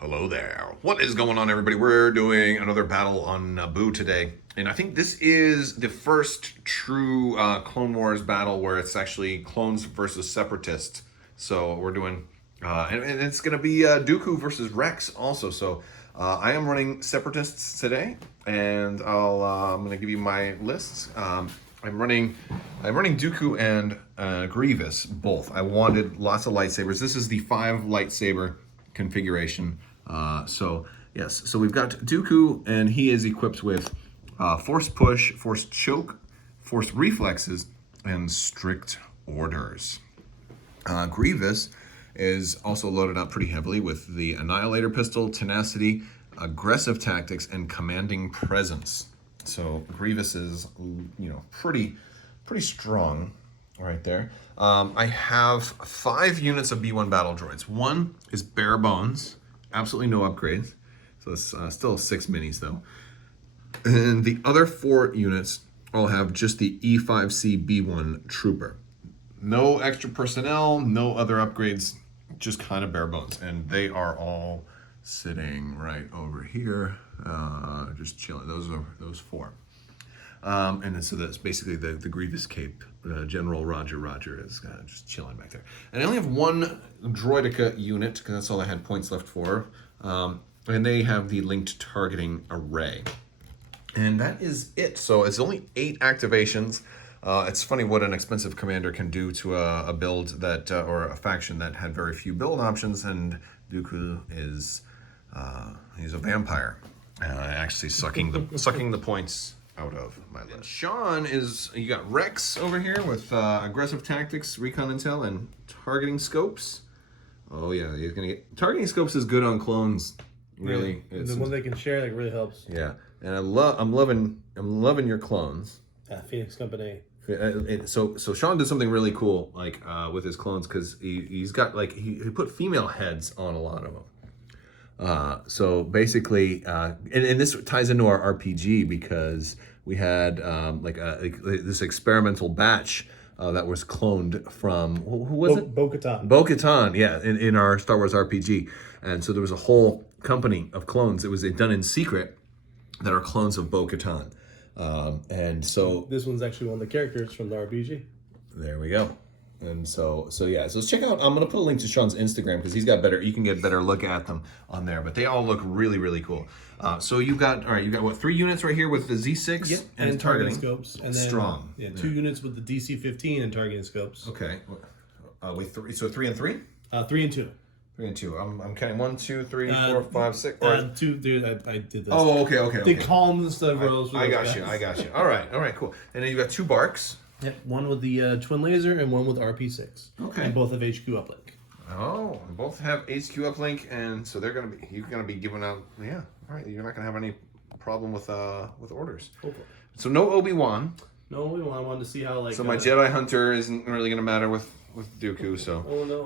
Hello there. What is going on, everybody? We're doing another battle on Naboo today. And I think this is the first true Clone Wars battle where it's actually clones versus separatists. So we're doing, and it's going to be Dooku versus Rex also. So I am running separatists today, and I'm going to give you my lists. I'm running Dooku and Grievous both. I wanted lots of lightsabers. This is the 5 lightsaber configuration. So we've got Dooku, and he is equipped with force push, force choke, force reflexes, and strict orders. Grievous is also loaded up pretty heavily with the Annihilator pistol, tenacity, aggressive tactics, and commanding presence. So Grievous is, pretty strong right there. I have 5 units of B1 battle droids. One is bare bones, absolutely no upgrades. So it's still 6 minis though. And the other 4 units all have just the E5C B1 trooper. No extra personnel, no other upgrades, just kind of bare bones. And they are all sitting right over here, just chilling. Those are those 4. And then so that's basically the Grievous cape. General Roger is just chilling back there. And I only have 1 droidica unit because that's all I had points left for. And they have the linked targeting array. And that is it. So it's only 8 activations. It's funny what an expensive commander can do to a build that, or a faction that had very few build options. And Dooku is, he's a vampire, actually sucking the points out of my list. Sean is, you got Rex over here with aggressive tactics, recon intel, and targeting scopes. Oh yeah, he's gonna get targeting scopes is good on clones. Really, yeah, the one they can share like really helps. Yeah, and I'm loving your clones. Phoenix Company. So Sean did something really cool, like with his clones, because he's got like he put female heads on a lot of them. So basically, and this ties into our RPG because we had this experimental batch that was cloned from who was it? Bo-Katan. Bo-Katan, yeah, in our Star Wars RPG, and so there was a whole company of clones. It was done in secret that are clones of Bo-Katan, and so this one's actually one of the characters from the RPG. There we go. And so let's check out, I'm going to put a link to Sean's Instagram because he's got better, you can get a better look at them on there, but they all look really, really cool. So you got what, 3 units right here with the Z6? Yep, and targeting scopes. And then, strong. Yeah, 2 units with the DC-15 and targeting scopes. Okay. Wait, 3, so 3 and 3? 3 and 2. 3 and 2. I'm counting 1, 2, 3, 4, 5, 6. 2, dude, I did this. Oh, okay. The columns and stuff rose. I got you. All right, cool. And then you got 2 barks. Yep, one with the twin laser and one with RP6. Okay. And both have HQ uplink. Oh, both have HQ uplink, and so you're gonna be giving out. Yeah, all right. You're not gonna have any problem with orders. Hopefully. So no Obi-Wan. No, I wanted to see how like. So my Jedi Hunter isn't really gonna matter with Dooku. So. Oh no.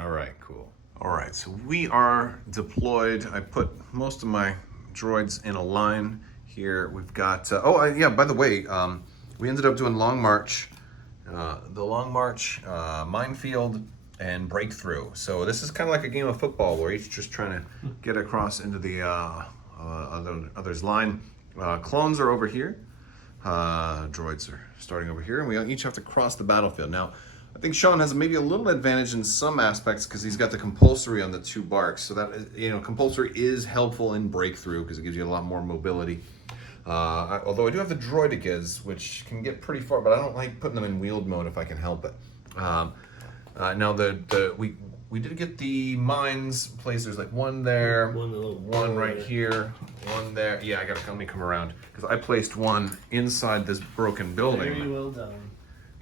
All right, cool. All right, so we are deployed. I put most of my droids in a line here. We've got. By the way. We ended up doing Long March, the Long March, Minefield, and Breakthrough. So this is kind of like a game of football where each just trying to get across into the other's line. Clones are over here. Droids are starting over here, and we each have to cross the battlefield. Now, I think Sean has maybe a little advantage in some aspects because he's got the compulsory on the 2 barks. So that, compulsory is helpful in Breakthrough because it gives you a lot more mobility. Although I do have the droidicas, which can get pretty far, but I don't like putting them in wheeled mode if I can help it. Now we did get the mines placed. There's like 1 there, one right here, 1 there. Yeah, let me come around because I placed 1 inside this broken building. Very well done.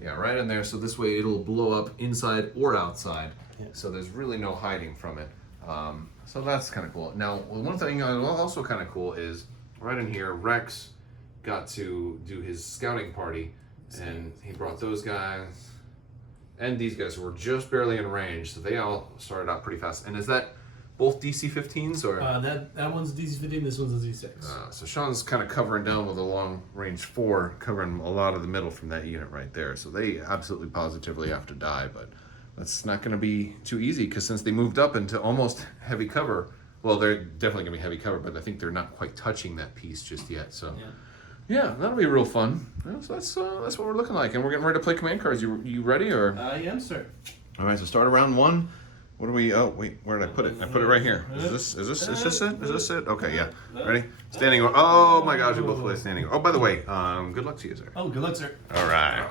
Yeah, right in there. So this way it'll blow up inside or outside. Yeah. So there's really no hiding from it. So that's kind of cool. Now, one thing also kind of cool is. Right in here, Rex got to do his scouting party, and he brought those guys and these guys who were just barely in range, so they all started out pretty fast. And is that both DC-15s or? That one's DC-15, this one's a Z6. So Sean's kind of covering down with a long range 4, covering a lot of the middle from that unit right there. So they absolutely positively have to die, but that's not going to be too easy because since they moved up into almost heavy cover, Well, they're definitely gonna be heavy cover, but I think they're not quite touching that piece just yet. So, yeah, that'll be real fun. Yeah, so that's what we're looking like, and we're getting ready to play command cards. You ready or? I am, sir. All right, so start of round 1. What do we? Oh wait, where did I put it? I put it right here. Is this it? Is this it? Okay, yeah. Ready? Standing. Oh my gosh, we both play standing. Oh, by the way, good luck to you, sir. Oh, good luck, sir. All right.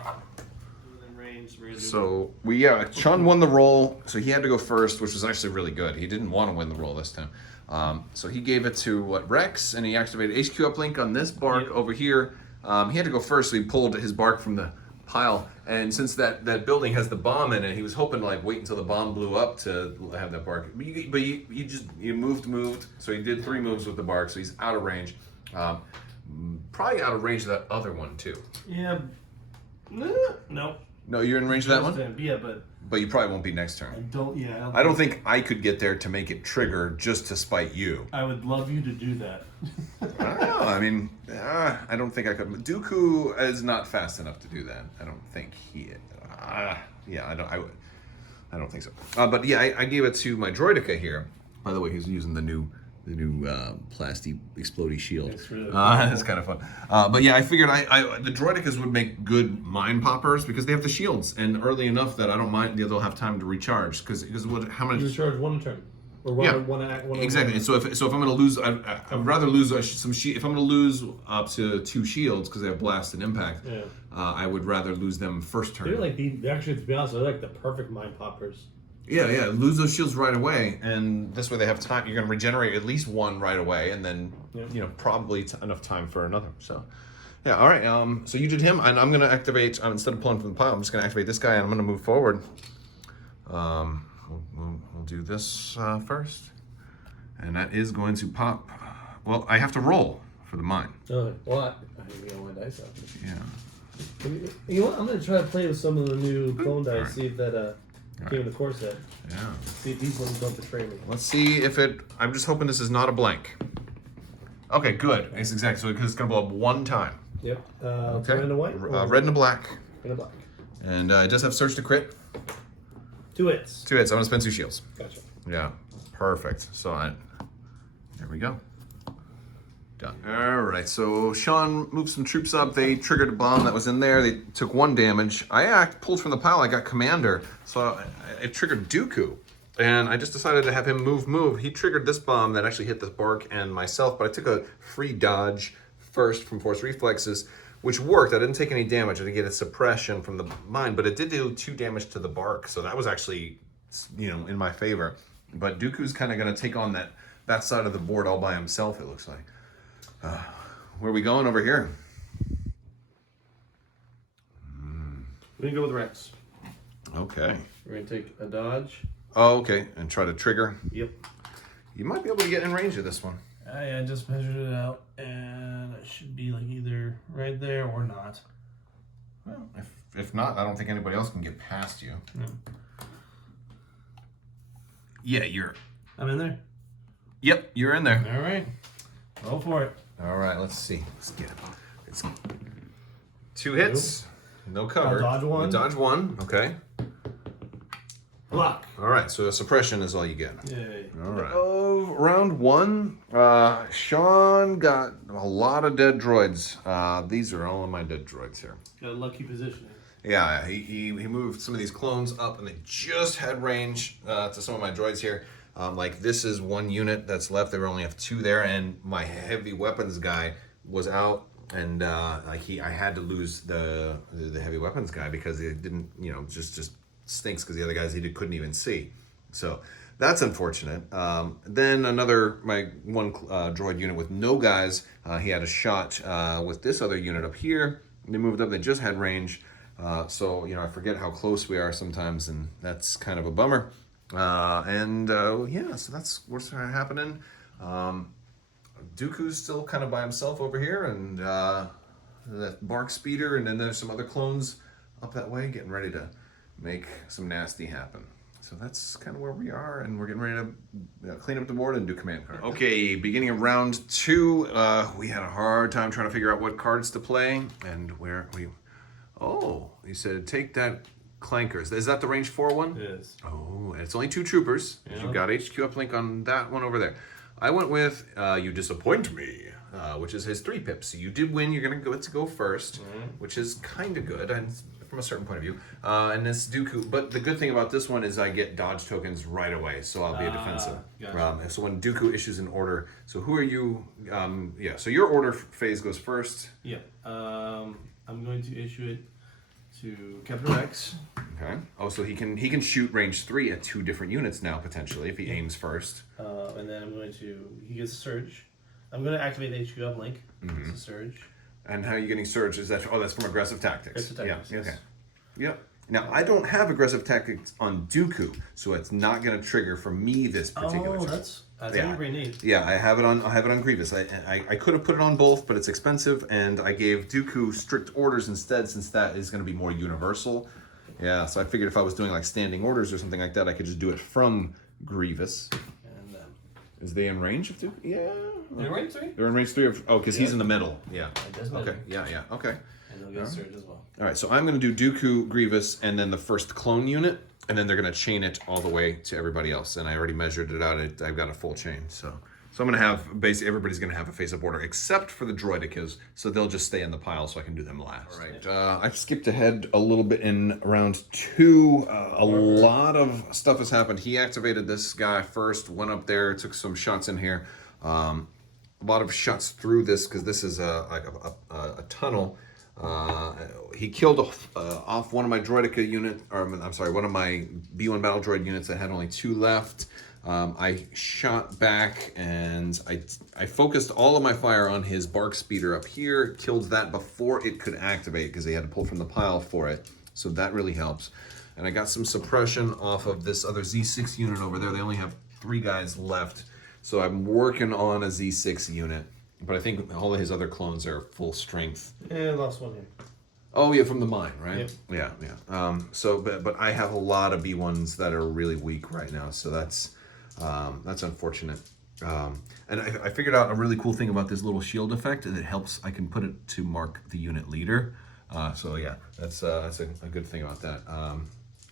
Range, So Sean won the roll, so he had to go first, which was actually really good. He didn't want to win the roll this time, so he gave it to Rex, and he activated HQ uplink on this bark over here. He had to go first, so he pulled his bark from the pile, and since that building has the bomb in it, he was hoping to wait until the bomb blew up to have that bark. But you moved, so he did 3 moves with the bark, so he's out of range. Probably out of range of that other one too. Yeah. No. No, you're in range of that one? Yeah, But you probably won't be next turn. I don't think I could get there to make it trigger just to spite you. I would love you to do that. I don't know. I mean, I don't think I could. Dooku is not fast enough to do that. I don't think he is. Yeah, I don't think so. But yeah, I gave it to my droideka here. By the way, he's using the new plastic explodey shield. It's really cool. That's kind of fun. But yeah, I figured the droidekas would make good mine poppers because they have the shields, and early enough that I don't mind they'll have time to recharge. Because how many? You charge 1 turn. Or one exactly. So if I'm going to lose, I'd rather lose some if I'm going to lose up to 2 shields because they have blast and impact. Yeah. I would rather lose them first turn. They're actually, to be honest, they're like the perfect mine poppers. Yeah, lose those shields right away, and this way they have time. You're going to regenerate at least 1 right away, and then probably enough time for another. So, yeah, all right. So you did him, and I'm going to activate. Instead of pulling from the pile, I'm just going to activate this guy, and I'm going to move forward. We'll do this first, and that is going to pop. Well, I have to roll for the mine. Oh, well, I think we got 1 dice out. Yeah. You know what? I'm going to try to play with some of the new clone dice, see if that came in the core set. Yeah. See if these ones don't betray me. Let's see if it. I'm just hoping this is not a blank. Okay, good. It's exactly so because it's going to blow up 1 time. Yep. Okay. Red and a white. Red and a black. And a black. And it does have search to crit. 2 hits. 2 hits. I'm gonna spend 2 shields. Gotcha. Yeah, perfect. So there we go. Done. All right. So Sean moved some troops up. They triggered a bomb that was in there. They took 1 damage. I pulled from the pile. I got commander, so it triggered Dooku, and I just decided to have him move. He triggered this bomb that actually hit the bark and myself, but I took a free dodge first from force reflexes, which worked. I didn't take any damage. I didn't get a suppression from the mine, but it did do 2 damage to the bark, so that was actually, in my favor. But Dooku's kind of going to take on that side of the board all by himself, it looks like. Where are we going over here? We're going to go with Rex. Okay. We're going to take a dodge. Oh, okay, and try to trigger. Yep. You might be able to get in range of this one. I just measured it out, and it should be either right there or not. Well, if not, I don't think anybody else can get past you. No. Yeah, I'm in there? Yep, you're in there. All right. Roll for it. All right, let's see. Let's get it. It's 2 hits. No cover. I'll dodge 1. You dodge 1. Okay. Block. All right, so a suppression is all you get. Yay. All right. Round 1, Sean got a lot of dead droids. These are all of my dead droids here. Got a lucky positioning. Yeah, he moved some of these clones up, and they just had range to some of my droids here. This is 1 unit that's left. There only have 2 there, and my heavy weapons guy was out, and I had to lose the heavy weapons guy because it didn't, just stinks because the other guys couldn't even see. So that's unfortunate. Then my 1 droid unit with no guys, he had a shot with this other unit up here. They moved up, they just had range. So I forget how close we are sometimes, and that's kind of a bummer. So that's what's happening. Dooku's still kind of by himself over here, and that bark speeder, and then there's some other clones up that way getting ready to make some nasty happen. So that's kind of where we are, and we're getting ready to clean up the board and do command cards. Okay, beginning of round 2, we had a hard time trying to figure out what cards to play, and where we... Oh, he said take that clankers. Is that the range 4 one? It is. Oh, and it's only 2 troopers. Yeah. You've got HQ uplink on that one over there. I went with You Disappoint Me, which is his 3 pips. So you did win. You're going to go first, which is kind of good and from a certain point of view. And this Dooku, but the good thing about this one is I get dodge tokens right away, so I'll be a defensive. Gotcha. So when Dooku issues an order, so who are you? Yeah, so your order phase goes first. Yeah. I'm going to issue it to Captain Rex. Okay. Oh, so he can shoot range 3 at 2 different units now potentially if he aims first. And then he gets a surge. I'm going to activate the HQ uplink. It's a surge. And how are you getting surge? Is that that's from aggressive tactics? Aggressive tactics, Yeah. yes. Okay. Yep. Now I don't have aggressive tactics on Dooku, so it's not going to trigger for me this particular turn. That's Yeah. pretty neat. Yeah, I have it on Grievous. I could have put it on both, but it's expensive, and I gave Dooku strict orders instead, since that is going to be more universal. Yeah, so I figured if I was doing like standing orders or something like that, I could just do it from Grievous. And Is they in range of Dooku? Yeah. they're range 3? They're in range 3 of. Oh, because he's in the middle. Yeah. It does matter. Okay. Yeah. Okay. And they'll get a surge as well. All right. So I'm going to do Dooku, Grievous, and then the first clone unit, and then they're going to chain it all the way to everybody else. And I already measured it out. I've got a full chain. So I'm going to have basically everybody's going to have a face-up order except for the droidicas, so they'll just stay in the pile so I can do them last. All right. I skipped ahead a little bit in round 2. A lot of stuff has happened. He activated this guy first, went up there, took some shots in here. A lot of shots through this because this is a tunnel. He killed off one of my droidica unit, or I'm sorry, one of my B1 battle droid units that had only 2 left. I shot back and I focused all of my fire on his bark speeder up here, killed that before it could activate because they had to pull from the pile for it. So that really helps. And I got some suppression off of this other Z6 unit over there. They only have 3 guys left. So I'm working on a Z6 unit, but I think all of his other clones are full strength. Yeah, lost one here. Oh yeah, from the mine, right? Yep. Yeah. So, but I have a lot of B1s that are really weak right now, so that's unfortunate. And I figured out a really cool thing about this little shield effect, and it helps. I can put it to mark the unit leader. So yeah, that's a good thing about that.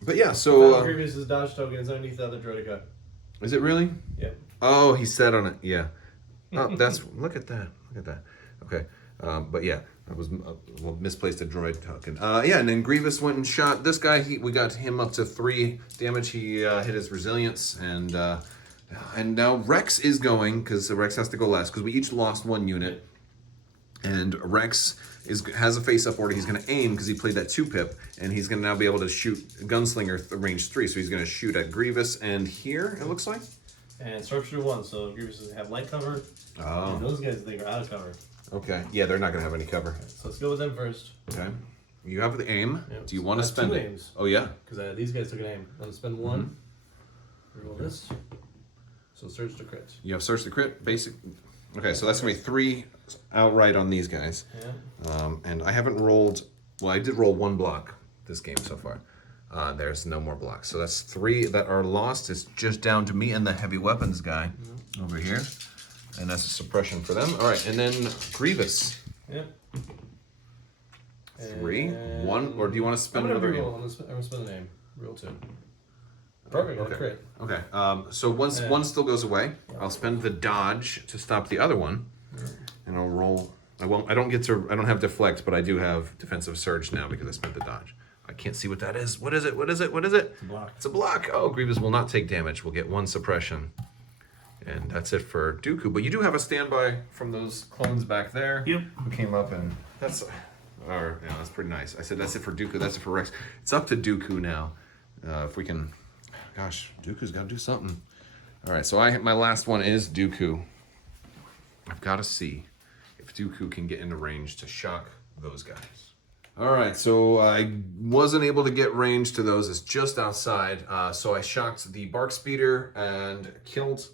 But yeah, so Grievous is dodge tokens underneath the other droidica. is it really? Yep. Oh, he said on it. Yeah. Oh, that's look at that. Okay. But yeah, I was misplaced a droid token. Yeah, and then Grievous went and shot this guy. We got him up to 3 damage. He hit his resilience, and now Rex is going because Rex has to go last because we each lost 1 unit, and Rex has a face-up order. He's going to aim because he played that 2-pip, and he's going to now be able to shoot Gunslinger range 3. So he's going to shoot at Grievous, and here it looks like. And Sharpshooter 1, so Grievous doesn't have light cover. Oh. And those guys, I think, are out of cover. Okay. Yeah, they're not going to have any cover. So let's go with them first. Okay. You have the aim. Yep. Do you want to spend 2 it? aims. Oh, yeah. Because these guys took an aim. I'm going to spend 1. Roll this. So search to crit. You have search the crit, basic. Okay, so that's going to be 3 outright on these guys. Yeah. And I haven't rolled. Well, I did roll 1 block this game so far. There's no more blocks. So that's 3 that are lost. It's just down to me and the heavy weapons guy over here. And that's a suppression for them. All right, and then Grievous. Yep. 3, 1, or do you want to spend another aim? I'm going to spend an aim. Roll 2. Perfect, Okay. crit. Okay. So once one still goes away, I'll spend the dodge to stop the other one, and I'll roll. I don't have deflect, but I do have defensive surge now because I spent the dodge. I can't see what that is. What is it? It's a block. It's a block. Oh, Grievous will not take damage. We'll get 1 suppression. And that's it for Dooku. But you do have a standby from those clones back there. Yep. Who came up and that's pretty nice. I said that's it for Dooku. That's it for Rex. It's up to Dooku now. If we can, gosh, Dooku's got to do something. All right. So my last one is Dooku. I've got to see if Dooku can get into range to shock those guys. All right, so I wasn't able to get range to those. It's just outside. So I shocked the bark speeder and killed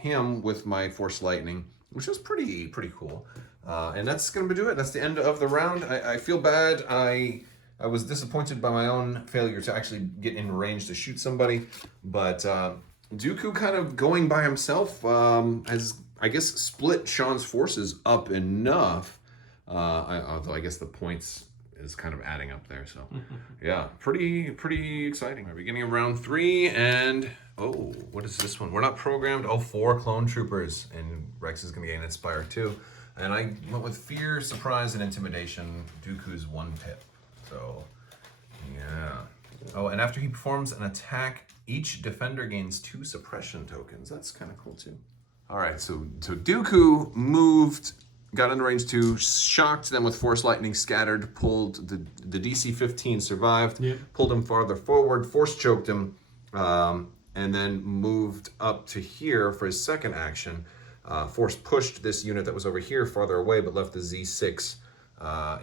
him with my force lightning, which was pretty cool. And that's going to do it. That's the end of the round. I feel bad. I was disappointed by my own failure to actually get in range to shoot somebody. But Dooku kind of going by himself has, I guess, split Sean's forces up enough. Although I guess the points is kind of adding up there. So yeah, pretty exciting. We're beginning of round 3, and Oh, what is this one? We're not programmed. Oh, 4 clone troopers, and Rex is gonna gain Inspire too. And I went with Fear, Surprise, and Intimidation. Dooku's 1 pip. So, yeah. Oh, and after he performs an attack, each defender gains 2 suppression tokens. That's kind of cool too. All right, so Dooku moved, got into range 2, shocked them with Force Lightning, scattered, pulled the DC 15, survived, pulled him farther forward, Force choked him, and then moved up to here for his second action. Force pushed this unit that was over here farther away, but left the Z6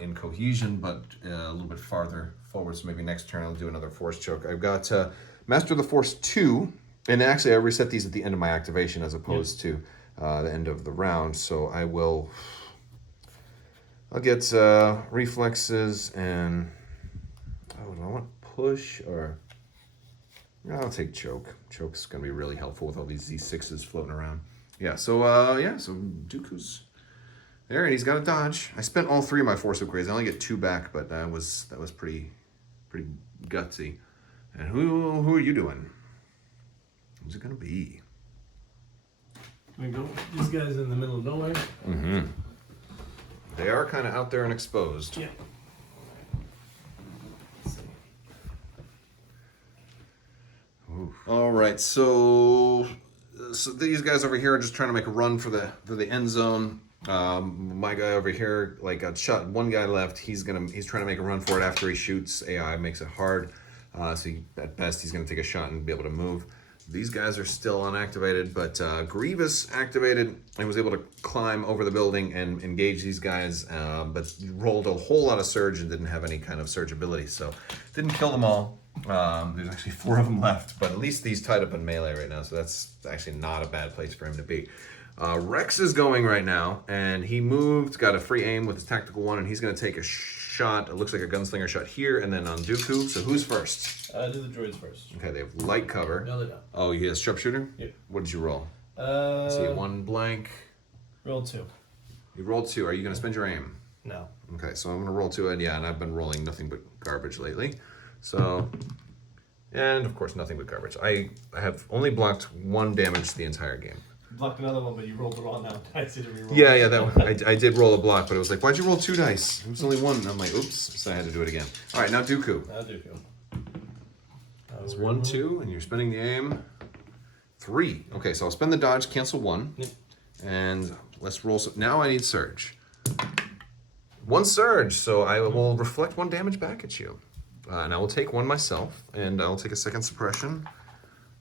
in cohesion, but a little bit farther forward. So maybe next turn I'll do another Force choke. I've got Master of the Force 2, and actually I reset these at the end of my activation as opposed to the end of the round. So I'll get reflexes and do I want push or I'll take choke. Choke's gonna be really helpful with all these Z6s floating around. Yeah, so so Dooku's there, and he's got a dodge. I spent all 3 of my Force upgrades. I only get 2 back, but that was pretty gutsy. And who are you doing? Who's it gonna be? We go. These guys in the middle of nowhere. Mm-hmm. They are kind of out there and exposed. Yeah. All right, so these guys over here are just trying to make a run for the end zone. My guy over here got shot. 1 guy left. He's trying to make a run for it after he shoots. AI makes it hard. At best he's gonna take a shot and be able to move. These guys are still unactivated, but Grievous activated and was able to climb over the building and engage these guys, but rolled a whole lot of surge and didn't have any kind of surge ability, so didn't kill them all. There's actually 4 of them left, but at least he's tied up in melee right now, so that's actually not a bad place for him to be. Rex is going right now, and he moved, got a free aim with his tactical 1, and he's going to take a shot. It looks like a gunslinger shot here, and then on Dooku. So who's first? Do the droids first. Okay, they have light cover. No, they don't. Oh, he has sharpshooter? Yep. What did you roll? I see 1 blank. Roll 2. You rolled 2. Are you going to spend your aim? No. Okay, so I'm going to roll 2, and and I've been rolling nothing but garbage lately. So, and of course, nothing but garbage. I have only blocked 1 damage the entire game. You blocked another one, but you rolled the wrong now. I did re-roll. Yeah, that one. I did roll a block, but it was like, why'd you roll 2 dice? It was only 1. And I'm like, oops. So I had to do it again. All right, now Dooku. Dooku. It's 1, 2, and you're spending the aim. 3. Okay, so I'll spend the dodge, cancel 1, and let's roll. Now I need surge. 1 surge, so I will reflect 1 damage back at you. And I will take 1 myself, and I'll take a second suppression,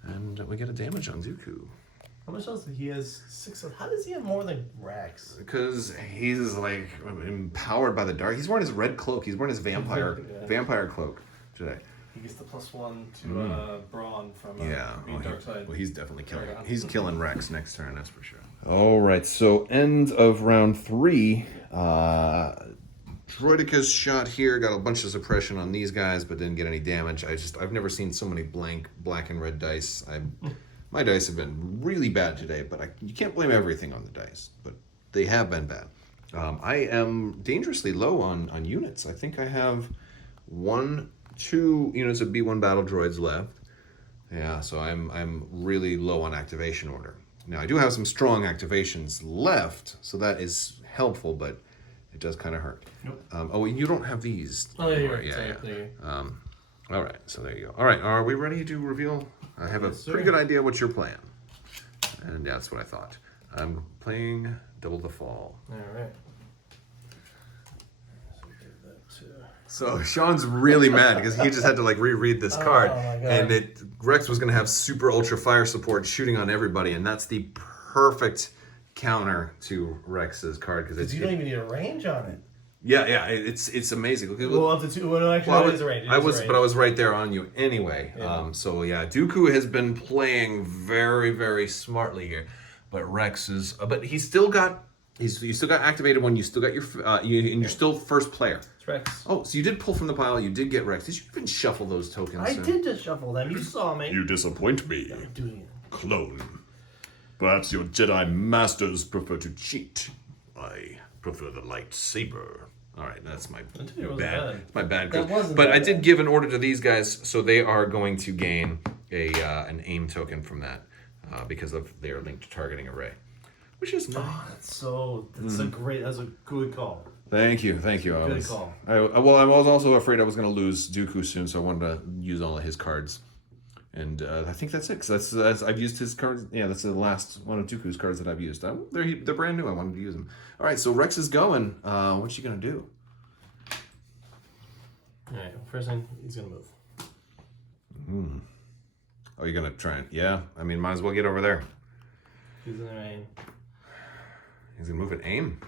and we get a damage on Dooku. How much else? He has 6 of... How does he have more than Rex? Because he's like empowered by the dark. He's wearing his red cloak. He's wearing his vampire cloak today. He gets the +1 to Brawn from Dark Side. Well, he's definitely killing. He's killing Rex next turn. That's for sure. All right. So end of round 3. Droideca's shot here, got a bunch of suppression on these guys, but didn't get any damage. I've never seen so many black and red dice. My dice have been really bad today, but you can't blame everything on the dice, but they have been bad. I am dangerously low on units. I think I have 2 units of B1 battle droids left. Yeah, so I'm really low on activation order. Now I do have some strong activations left, so that is helpful, but it does kind of hurt. Nope. Oh, you don't have these. Oh, yeah, yeah. All right, so there you go. All right, are we ready to reveal? I have a pretty good idea what you're playing. And yeah, that's what I thought. I'm playing Double the Fall. All right. So Sean's really mad because he just had to reread this card, and Rex was going to have super ultra fire support shooting on everybody, and that's the perfect counter to Rex's card because you don't even need a range on it. Yeah, it's amazing. Well, up to 2. Well, actually, it is a range. But I was right there on you anyway. Yeah. So yeah, Dooku has been playing very, very smartly here, but Rex is. But you still got activated when you still got your and you're still first player. It's Rex. Oh, so you did pull from the pile. You did get Rex. Did you even shuffle those tokens? I did just shuffle them. You saw me. You disappoint me, I'm doing it. clone. Perhaps your Jedi masters prefer to cheat. I prefer the lightsaber. All right, that's my bad. bad. My bad. That wasn't But that I did bad. give an order to these guys, so they are going to gain an aim token from that because of their linked targeting array, which is nice. That's a good call. Thank you. Good call. I was also afraid I was going to lose Dooku soon, so I wanted to use all of his cards. And I think that's it. 'Cause that's I've used his cards. Yeah, that's the last one of Dooku's cards that I've used. They're brand new. I wanted to use them. All right, so Rex is going. What's she gonna do? All right, first thing he's gonna move. Oh, you're gonna try it? Yeah. I mean, might as well get over there. He's in the rain. He's gonna move at aim. I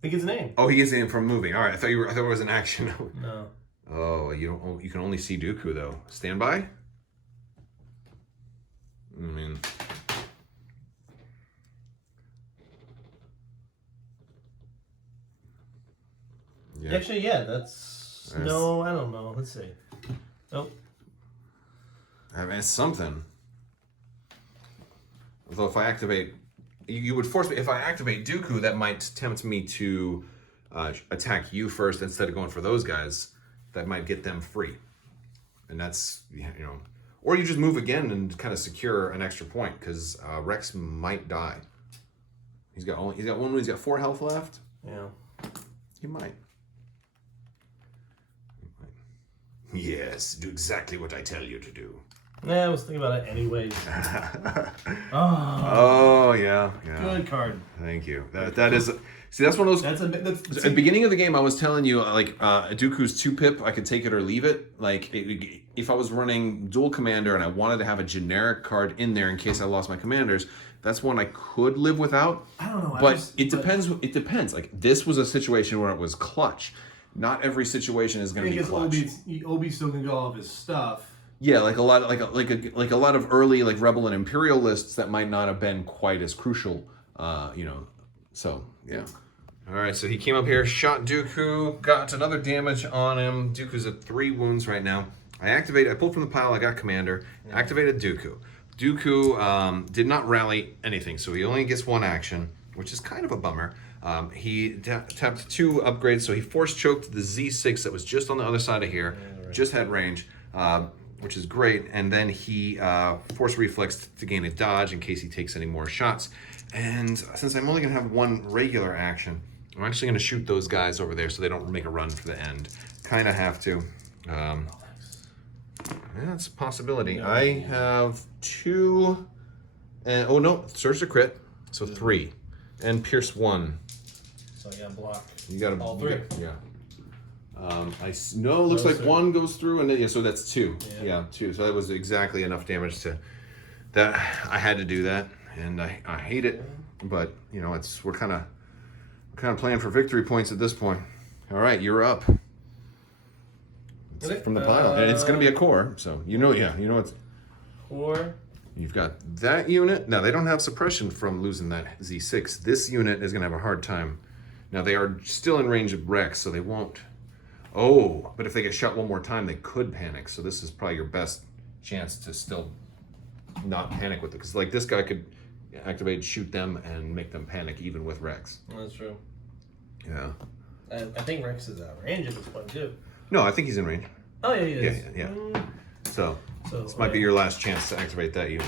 think it's an aim. Oh, he is aim from moving. All right, I thought it was an action. No. Oh, you can only see Dooku though. Stand by. I mean, yeah. Actually, yeah, that's no, I don't know. Let's see. Nope. I mean, it's something. Although if I activate, you would force me. If I activate Dooku, that might tempt me to attack you first instead of going for those guys. That might get them free, and that's Or you just move again and kind of secure an extra point because Rex might die. He's got 4 health left. Yeah. He might. Yes, do exactly what I tell you to do. Nah, I was thinking about it anyways. Oh yeah. Good card. Thank you. That is. See, that's one of those. At the beginning of the game, I was telling you, Dooku's 2-pip, I could take it or leave it. If I was running dual commander and I wanted to have a generic card in there in case I lost my commanders, that's one I could live without. I don't know. But it depends. It depends. Like, this was a situation where it was clutch. Not every situation is going to be clutch. Obi still can go all of his stuff. Yeah, like a lot of early Rebel and Imperial lists that might not have been quite as crucial. So, yeah. All right, so he came up here, shot Dooku, got another damage on him. Dooku's at 3 wounds right now. I pulled from the pile, I got Commander, activated Dooku. Dooku did not rally anything, so he only gets 1 action, which is kind of a bummer. He tapped 2 upgrades, so he force choked the Z6 that was just on the other side of here, just had range, which is great. And then he force reflexed to gain a dodge in case he takes any more shots. And since I'm only going to have 1 regular action, I'm actually going to shoot those guys over there so they don't make a run for the end. Kind of have to. Yeah, it's a possibility. I have 2, and oh no, Surge to crit, so 3, and Pierce 1. So I got block. You got all 3. Looks like 1 goes through, and then, so that's 2. Yeah. 2. So that was exactly enough damage to that. I had to do that. And I hate it, but we're kind of playing for victory points at this point. All right, you're up. It's from the pile, and it's going to be a core, so it's 4. You've got that unit. Now they don't have suppression from losing that Z6. This unit is going to have a hard time. Now they are still in range of Rex, so they won't. Oh, but if they get shot one more time, they could panic. So this is probably your best chance to still not panic with it, because this guy could activate, shoot them, and make them panic even with Rex. That's true. Yeah. I think Rex is out of range at this point too. No, I think he's in range. Oh yeah, he is. Yeah. So this might be your last chance to activate that unit.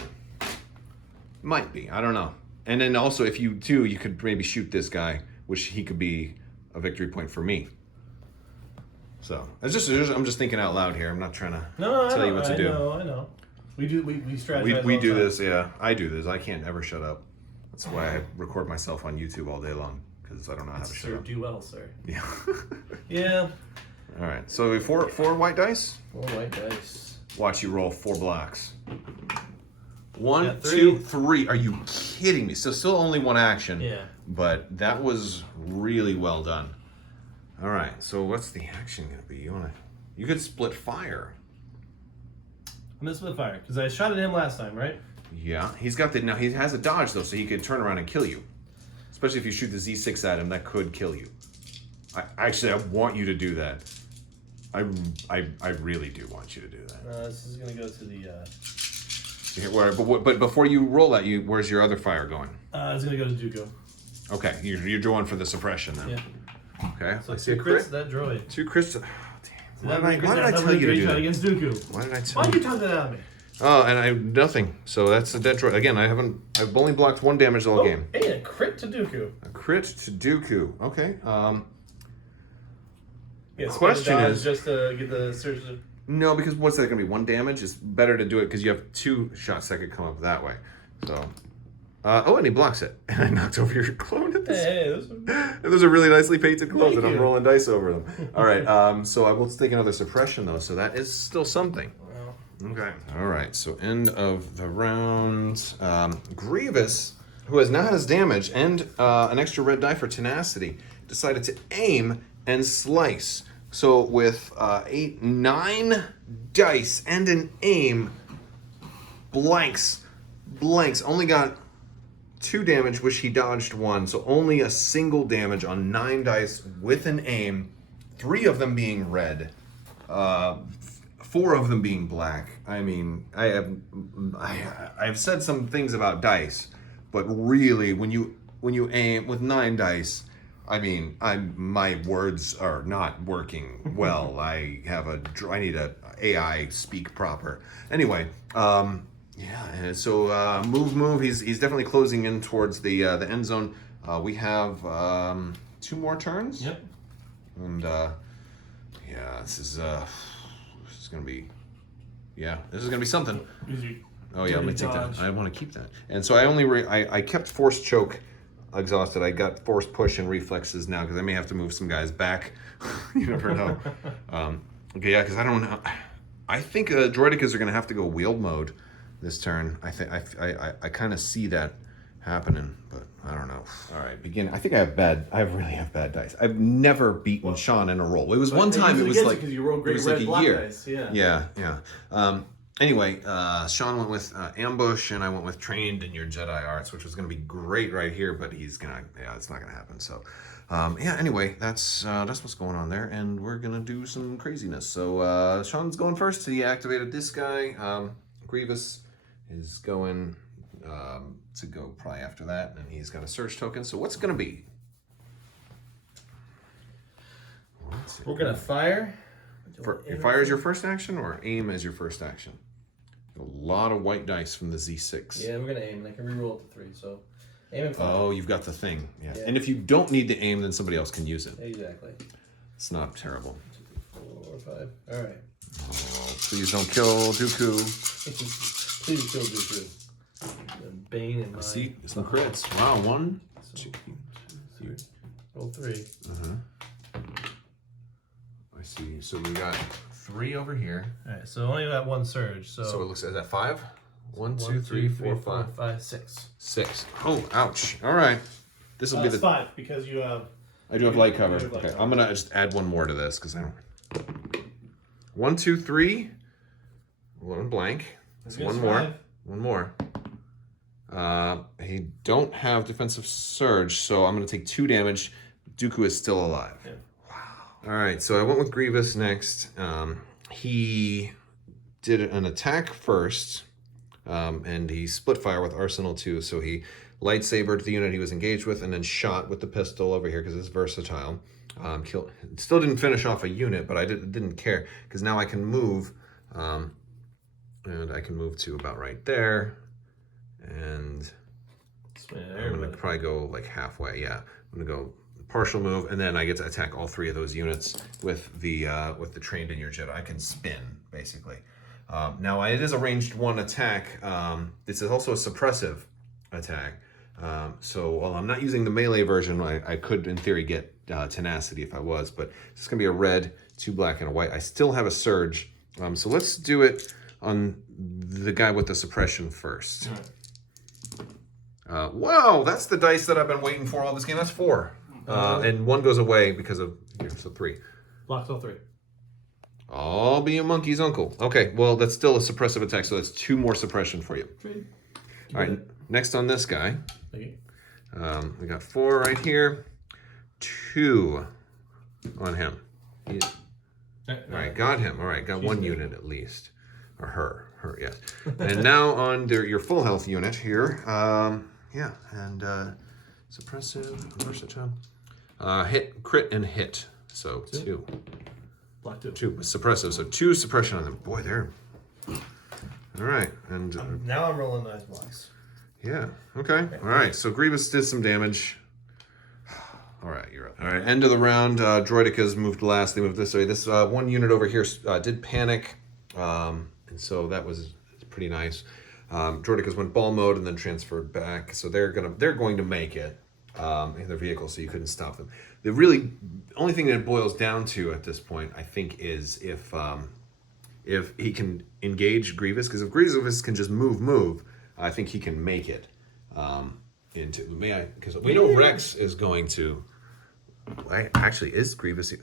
Might be. I don't know. And then also, if you do, you could maybe shoot this guy, which he could be a victory point for me. So I'm just thinking out loud here. I'm not trying to tell you what to do. I know. We strategize. We do this, yeah. I do this. I can't ever shut up. That's why I record myself on YouTube all day long, because I don't know how to shut up. Do well, sir. Yeah. Yeah. All right. So four white dice. 4 white dice. Watch you roll 4 blocks. 1, Yeah, 2, 3. Are you kidding me? So still only 1 action. Yeah. But that was really well done. All right. So what's the action gonna be? You could split fire. I'm gonna split fire because I shot at him last time, right? Yeah, now he has a dodge though, so he could turn around and kill you. Especially if you shoot the Z6 at him, that could kill you. I want you to do that. I really do want you to do that. This is gonna go to the. But before you roll that, where's your other fire going? It's gonna go to Dooku. Okay, you're going for the suppression then. Yeah. Okay. So 2 crits to that droid. 2 crits. Why did I tell you to do that? Against Dooku. Why did I tell Why you? did you talk that out of me? Oh, and I have nothing. So that's a dead droid. Again, I've only blocked 1 damage all game. Hey, a crit to Dooku. A crit to Dooku. Okay. Yes, question is just to get the surge. No, because what's that going to be? 1 damage? It's better to do it because you have 2 shots that could come up that way. So, and he blocks it. And I knocked over your clone at this. Hey, Those are really nicely painted clones, and I'm you. rolling dice over them. All right. So I will take another suppression though. So that is still something. Well, Okay. All right. So end of the round. Grievous, who has now has damage and an extra red die for tenacity, decided to aim and slice. So with 9 dice and an aim, blanks, only got 2 damage, which he dodged 1. So only a single damage on 9 dice with an aim, 3 of them being red, 4 of them being black. I mean, I've said some things about dice, but really, when you aim with 9 dice, I mean, my words are not working well. I need a AI speak proper. Anyway, yeah. So move. He's definitely closing in towards the end zone. We have 2 more turns. Yep. And yeah, this is gonna be, this is gonna be something. Easy. Oh yeah, let me take Dodge. that. I want to keep that. And so I only I kept force choke exhausted. I got force push and reflexes now because I may have to move some guys back. You never know. Okay, yeah, because I don't know. I think droidicas are going to have to go wield mode this turn. I kind of see that happening, but I don't know. All right, begin. I think I really have bad dice. I've never beaten Sean in a roll. It was one time. It was like because you roll great red black dice. Yeah. Yeah. Anyway, Sean went with ambush, and I went with trained in your Jedi arts, which was going to be great right here, but it's not going to happen. So, anyway, that's what's going on there, and we're going to do some craziness. So, Sean's going first. He activated this guy. Grievous is going to go probably after that, and he's got a search token. So, what's it going to be? We're going to fire. Fire as your first action, or aim as your first action? A lot of white dice from the Z6. Yeah, we're gonna aim, and I can reroll it to 3. So, aim and fire. Oh, you've got the thing. Yeah. Yeah. And if you don't need to aim, then somebody else can use it. Exactly. It's not terrible. 2, 3, 4, 5. All right. Oh, please don't kill Dooku. Please kill Dooku. The Bane in my. See some crits. Wow, 1, 2, 3. Roll 3. I see. So we got 3 over here. All right. So only got 1 surge. So it looks at 5. 1, 2, 3, 4, 5, 6. 6. Oh, ouch. All right. This will be It's the. 5 because you have. I do have light cover. You have light Okay, cover. I'm gonna just add 1 more to this because I don't. 1, 2, 3. 1 blank. That's Against 1 more. 5. 1 more. He don't have defensive surge, so I'm gonna take 2 damage. Dooku is still alive. Yeah. All right, so I went with Grievous next. He did an attack first, and he split fire with Arsenal too. So he lightsabered the unit he was engaged with, and then shot with the pistol over here because it's versatile. Still didn't finish off a unit, but I didn't care because now I can move, and I can move to about right there, and I'm gonna probably go like halfway. Yeah, I'm gonna go partial move, and then I get to attack all 3 of those units with the trained in your Jedi. I can spin basically. Now it is a ranged 1 attack. This is also a suppressive attack. So while I'm not using the melee version, I could in theory get tenacity if I was, but it's gonna be a red, 2 black, and a white. I still have a surge. So let's do it on the guy with the suppression first. Whoa, that's the dice that I've been waiting for all this game. That's 4. And 1 goes away because of here, so 3. Blocks all 3. I'll be a monkey's uncle. Okay, well that's still a suppressive attack, so that's 2 more suppression for you. All right, next on this guy, Okay. we got 4 right here, 2 on him. All right, got him. All right, got 1 unit at least, or her, yes. And now on your full health unit here, yeah, and suppressive, versatile. Hit, crit, and hit. So 2. Block 2. 2 with suppressive. So 2 suppression on them. Boy, they're All right, and now I'm rolling nice blocks. yeah, okay. All right, so Grievous did some damage. All right, you're up. All right, end of the round. Droidekas moved last. They moved this way. This one unit over here did panic, and so that was pretty nice. Droidekas went ball mode and then transferred back, so they're going to make it in their vehicle, so you couldn't stop them. The really only thing that it boils down to at this point, I think, is if he can engage Grievous, because if Grievous can just move, I think he can make it into. Because we know Rex is going to. Actually, is Grievous?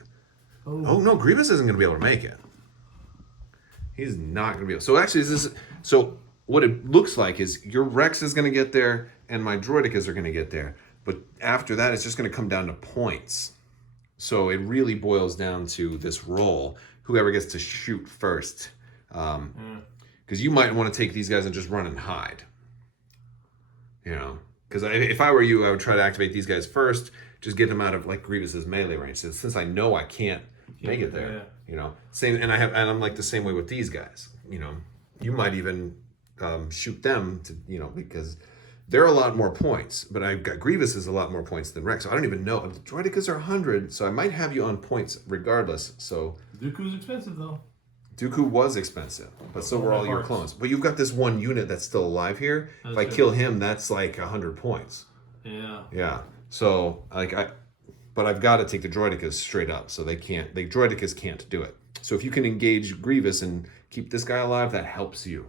Oh no, Grievous isn't going to be able to make it. He's not going to be able. So actually, so what it looks like is your Rex is going to get there, and my Droidekas are going to get there. But after that, it's just going to come down to points. So it really boils down to this roll. Whoever gets to shoot first. Because you might want to take these guys and just run and hide. You know? Because if I were you, I would try to activate these guys first. Just get them out of like Grievous's melee range. Since I know I can't make it there. You know? And I'm like the same way with these guys. You know? You might even shoot them to, you know, because they're a lot more points, but I've got Grievous is a lot more points than Rex. So I don't even know. The Droidekas are 100, so I might have you on points regardless. So Dooku's expensive though. Dooku was expensive, but so were all your clones. But you've got this one unit that's still alive here. If I kill him, that's like 100 points. Yeah. Yeah. So but I've got to take the Droidekas straight up, so they can't. The Droidekas can't do it. So if you can engage Grievous and keep this guy alive, that helps you.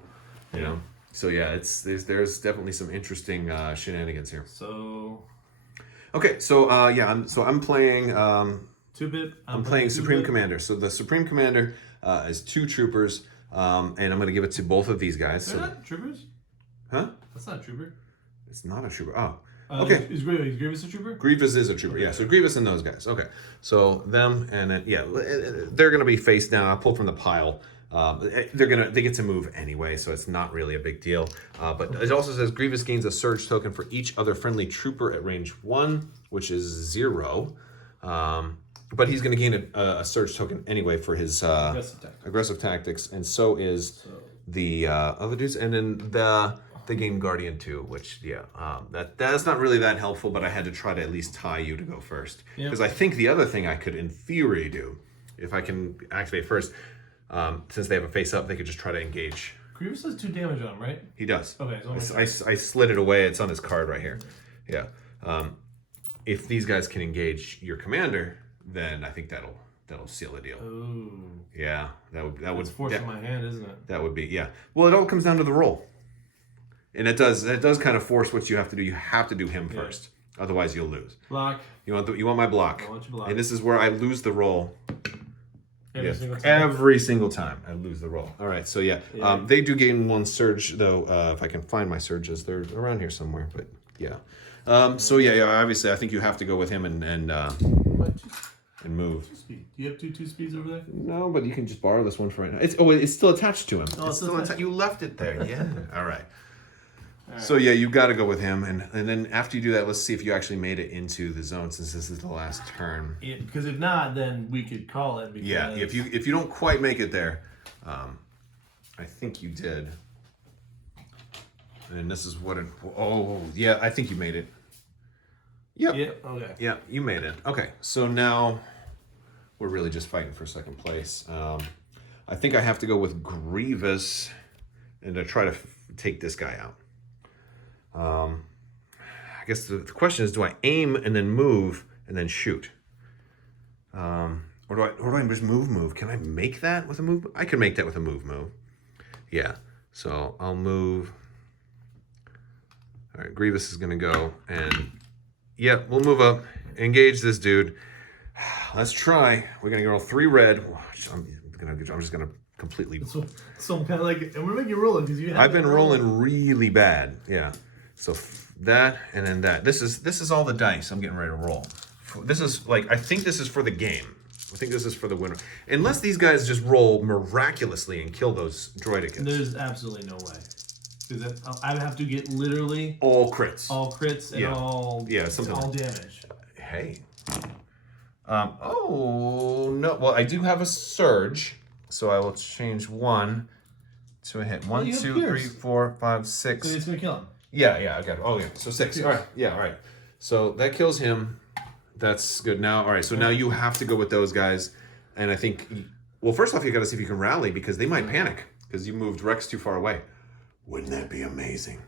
You know. So yeah, there's definitely some interesting shenanigans here. So okay, so I'm playing 2-bit. I'm playing Supreme Commander. So the Supreme Commander is 2 troopers, and I'm going to give it to both of these guys. They're not troopers? Huh? That's not a trooper. It's not a trooper. Oh. Okay. Is Grievous a trooper? Grievous is a trooper. Okay. Yeah, so Grievous and those guys. Okay. So them and then they're going to be face down. I'll pull from the pile. They get to move anyway, so it's not really a big deal. But it also says Grievous gains a surge token for each other friendly trooper at range 1, which is 0. But he's going to gain a surge token anyway for his aggressive tactics, and so is the other dudes. And then the game Guardian 2, which that's not really that helpful, but I had to try to at least tie you to go first, because I think the other thing I could in theory do, if I can activate first. Since they have a face up, they could just try to engage. Grievous has 2 damage on him, right? He does. Okay. So I slid it away. It's on his card right here. Yeah. If these guys can engage your commander, then I think that'll seal the deal. Ooh. Yeah. That would forcing my hand, isn't it? That would be, yeah. Well, it all comes down to the roll, and it does kind of force what you have to do. You have to do him first, otherwise you'll lose. Block. You want my block. I want your block. And this is where I lose the roll. Every single time I lose the roll. All right, so they do gain 1 surge though. If I can find my surges, they're around here somewhere. But yeah, obviously I think you have to go with him and move. 2-speed. Do you have 2 speeds over there? No, but you can just borrow this one for right now. It's still attached to him. Oh, it's still attached. You left it there. Yeah. All right. So yeah, you've got to go with him, and then after you do that, let's see if you actually made it into the zone, since this is the last turn. Because if not, then we could call it. Yeah, if you don't quite make it there, I think you did. And this is what it. Oh yeah, I think you made it. Yep. Yeah. Okay. Yeah, you made it. Okay, so now we're really just fighting for second place. I think I have to go with Grievous, and to try to take this guy out. I guess the question is, do I aim and then move and then shoot? Or do I just move? Can I make that with a move? I can make that with a move. Yeah. So I'll move. All right, Grievous is going to go, and we'll move up, engage this dude. Let's try. We're going to roll 3 red. I'm just going to completely. So I'm kind of like, I'm going to make you roll it because I've been rolling really bad. Yeah. So that and then that. This is all the dice I'm getting ready to roll. This is I think this is for the game. I think this is for the winner. Unless these guys just roll miraculously and kill those Droidekas. There's absolutely no way. Because I would have to get literally all crits. All crits and all damage. Hey. Oh no. Well, I do have a surge, so I will change 1 to a hit. 1, you have 2, 3, Pierce. 4, 5, 6. So it's gonna kill him. Yeah, I got it. Oh, yeah. So 6. All right. Yeah, all right. So that kills him. That's good. Now, all right. So now you have to go with those guys. And I think, well, first off, you got to see if you can rally because they might panic because you moved Rex too far away. Wouldn't that be amazing?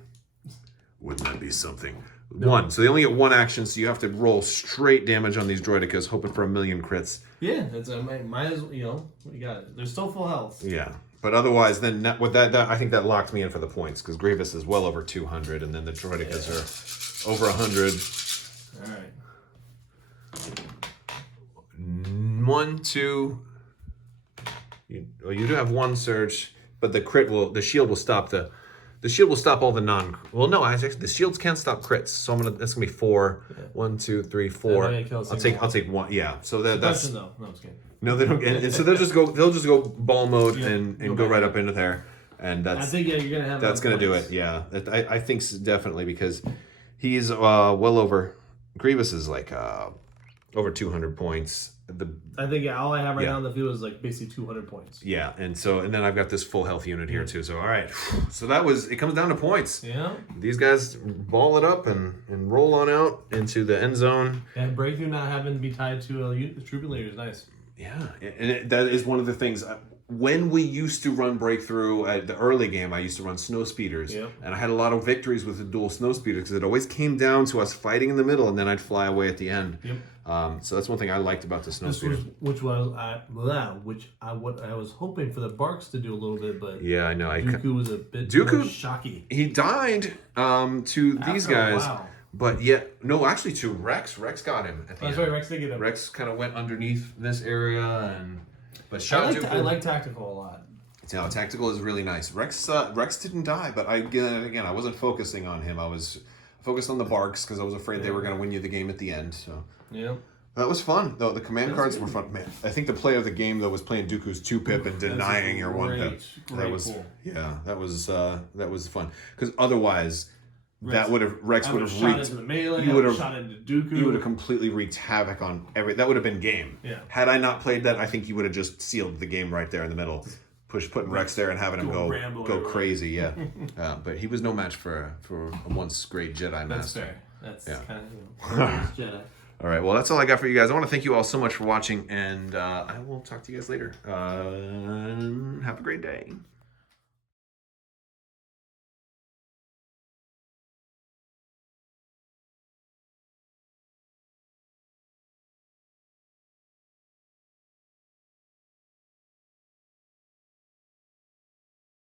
Wouldn't that be something? No. 1. So they only get 1 action, so you have to roll straight damage on these droidicas, hoping for 1,000,000 crits. Yeah, that's might as you got it. They're still full health. Yeah. But otherwise, then with that I think that locked me in for the points because Grievous is well over 200, and then the droidicas are over 100. All right. 1, 2. You do have 1 surge, but the shield will stop the shield will stop all the well, no, actually the shields can't stop crits, so that's gonna be 4. Yeah. 1, 2, 3, 4. I'll take 1. Yeah. So that's no, I'm just kidding. No, they don't. And so they'll just go ball mode and go right up into there, and that's. I think you're gonna have. That's gonna do it. Yeah, I think definitely because he's well over. Grievous is like over 200 points. I think all I have right now in the field is like basically 200 points. Yeah, and then I've got this full health unit here too. So all right, so it comes down to points. Yeah. These guys ball it up and roll on out into the end zone. And breakthrough not having to be tied to a troop leader is nice. Yeah, and that is one of the things. When we used to run breakthrough at the early game, I used to run snow speeders, and I had a lot of victories with the dual snow speeders because it always came down to us fighting in the middle, and then I'd fly away at the end. Yep. So that's one thing I liked about the snow speeder. Which I was hoping for the Barks to do a little bit, but yeah, I know. Dooku was a bit more shocky. He died to these guys. Wow. But yet, no, actually to Rex. Rex got him at the end. That's right, Rex did get him. Rex kind of went underneath this area, but I like Tactical a lot. Yeah, Tactical is really nice. Rex didn't die, but again, I wasn't focusing on him. I was focused on the Barks because I was afraid they were going to win you the game at the end. So yeah. That was fun, though. The command cards were fun. Man, I think the play of the game, though, was playing Dooku's 2-pip and denying your 1-pip. That was cool. Yeah, that was fun. Because otherwise, Rex would have shot into the melee. You would have shot into Dooku. You would have completely wreaked havoc on that would have been game. Yeah. Had I not played that, I think you would have just sealed the game right there in the middle. Putting Rex there and having him go crazy. Yeah. But he was no match for a once great Jedi master. That's fair. That's kind of Jedi. All right, well, that's all I got for you guys. I want to thank you all so much for watching, and I will talk to you guys later. Have a great day.